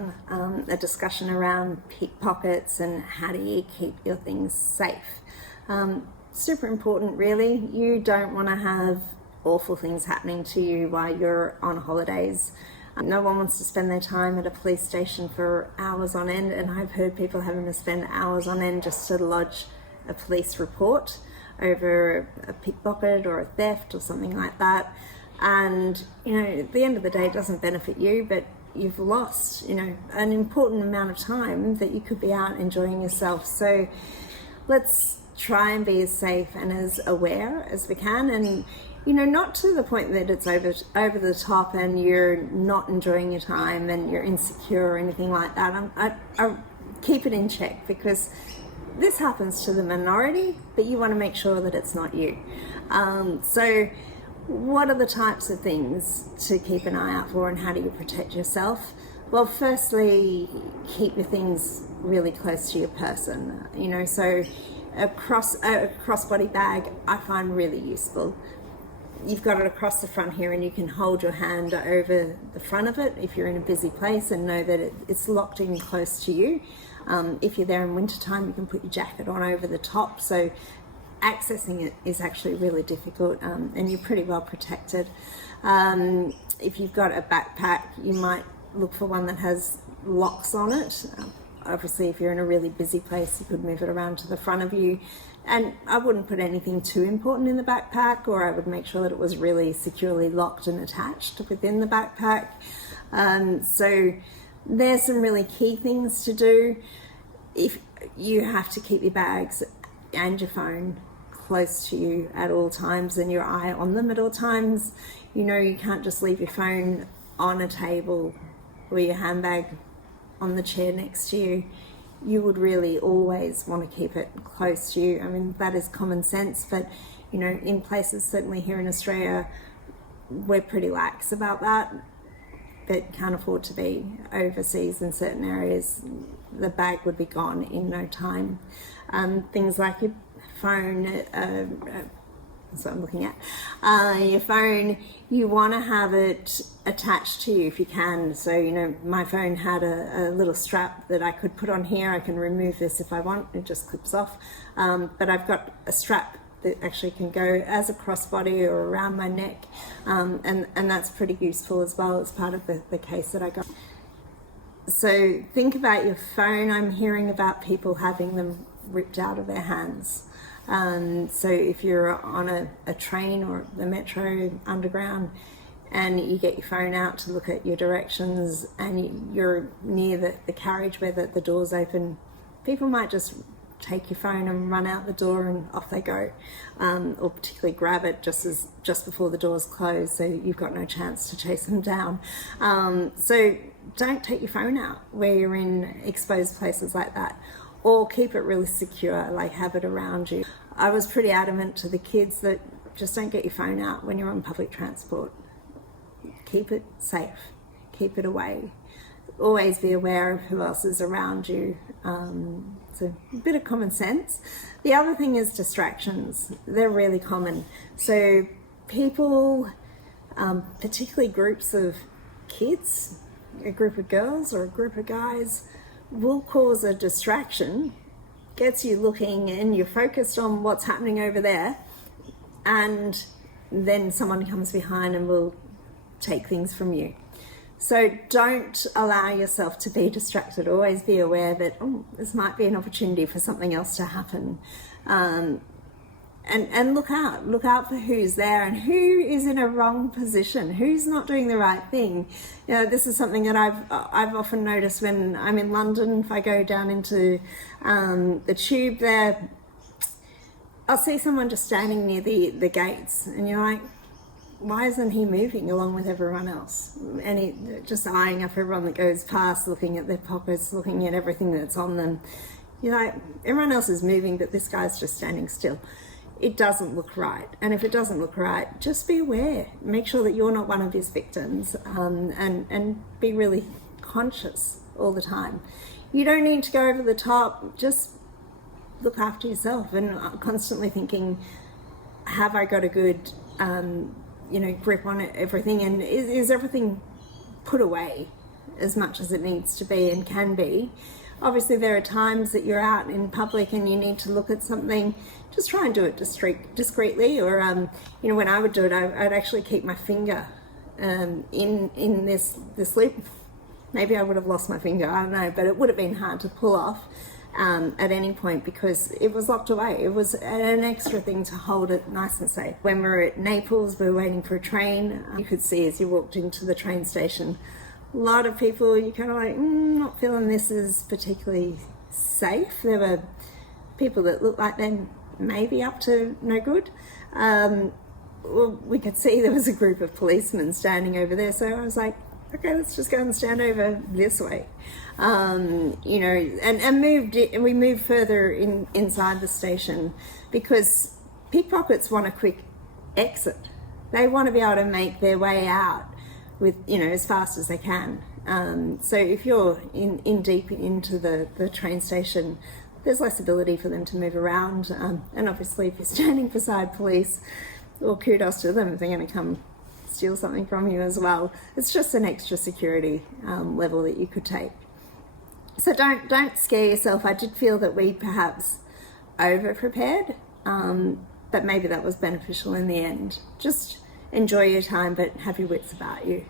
A discussion around pickpockets and how do you keep your things safe. Super important, really. You don't want to have awful things happening to you while you're on holidays. No one wants to spend their time at a police station for hours on end, and I've heard people having to spend hours on end just to lodge a police report over a pickpocket or a theft or something like that. And at the end of the day, it doesn't benefit you, but you've lost an important amount of time that you could be out enjoying yourself. So let's try and be as safe and as aware as we can, and not to the point that it's over the top and you're not enjoying your time and you're insecure or anything like that. I keep it in check, because this happens to the minority, but you want to make sure that it's not you. So what are the types of things to keep an eye out for, and how do you protect yourself? Well, firstly, keep your things really close to your person. So a crossbody bag I find really useful. You've got it across the front here, and you can hold your hand over the front of it if you're in a busy place and know that it's locked in close to you. If you're there in wintertime, you can put your jacket on over the top, so accessing it is actually really difficult, and you're pretty well protected. If you've got a backpack, you might look for one that has locks on it. Obviously, if you're in a really busy place, you could move it around to the front of you. And I wouldn't put anything too important in the backpack, or I would make sure that it was really securely locked and attached within the backpack. So there's some really key things to do. If you have to keep your bags and your phone close to you at all times and your eye on them at all times. You can't just leave your phone on a table or your handbag on the chair next to you. You would really always want to keep it close to you. I mean, that is common sense, but in places, certainly here in Australia, we're pretty lax about that, but can't afford to be. Overseas in certain areas, the bag would be gone in no time. Things like your phone, that's what I'm looking at. Your phone, you want to have it attached to you if you can. So, my phone had a little strap that I could put on here. I can remove this if I want, it just clips off. But I've got a strap that actually can go as a crossbody or around my neck. And that's pretty useful as well. It's part of the case that I got. So think about your phone. I'm hearing about people having them ripped out of their hands. So if you're on a train or the metro underground and you get your phone out to look at your directions and you're near the carriage where the door's open, people might just take your phone and run out the door and off they go, or particularly grab it just before the doors close, so you've got no chance to chase them down. So don't take your phone out where you're in exposed places like that, or keep it really secure, like have it around you. I was pretty adamant to the kids that just don't get your phone out when you're on public transport. Keep it safe, keep it away. Always be aware of who else is around you. It's a bit of common sense. The other thing is distractions. They're really common. So people, particularly groups of kids, a group of girls or a group of guys, will cause a distraction, gets you looking and you're focused on what's happening over there, and then someone comes behind and will take things from you. So don't allow yourself to be distracted. Always be aware that this might be an opportunity for something else to happen. And look out for who's there and who is in a wrong position, who's not doing the right thing. This is something that I've often noticed when I'm in London. If I go down into the tube there, I'll see someone just standing near the gates, and you're like, why isn't he moving along with everyone else? And he just eyeing up everyone that goes past, looking at their pockets, looking at everything that's on them. You're like, everyone else is moving, but this guy's just standing still. It doesn't look right. And if it doesn't look right, just be aware. Make sure that you're not one of his victims, and be really conscious all the time. You don't need to go over the top. Just look after yourself, and constantly thinking, have I got a good grip on everything, and is everything put away as much as it needs to be and can be. Obviously, there are times that you're out in public and you need to look at something. Just try and do it discreetly. Or, when I would do it, I'd actually keep my finger in this loop. Maybe I would have lost my finger, I don't know, but it would have been hard to pull off at any point because it was locked away. It was an extra thing to hold it nice and safe. When we were at Naples, we were waiting for a train. You could see as you walked into the train station, a lot of people, you kind of like, not feeling this is particularly safe. There were people that looked like they may be up to no good. Well, we could see there was a group of policemen standing over there, so I was like, okay, let's just go and stand over this way. And we moved further inside the station because pickpockets want a quick exit. They want to be able to make their way out with, as fast as they can. So if you're in deep into the train station, there's less ability for them to move around. And obviously if you're standing beside police, well, kudos to them if they're going to come steal something from you as well. It's just an extra security level that you could take. So don't scare yourself. I did feel that we perhaps over prepared, but maybe that was beneficial in the end. Just enjoy your time, but have your wits about you.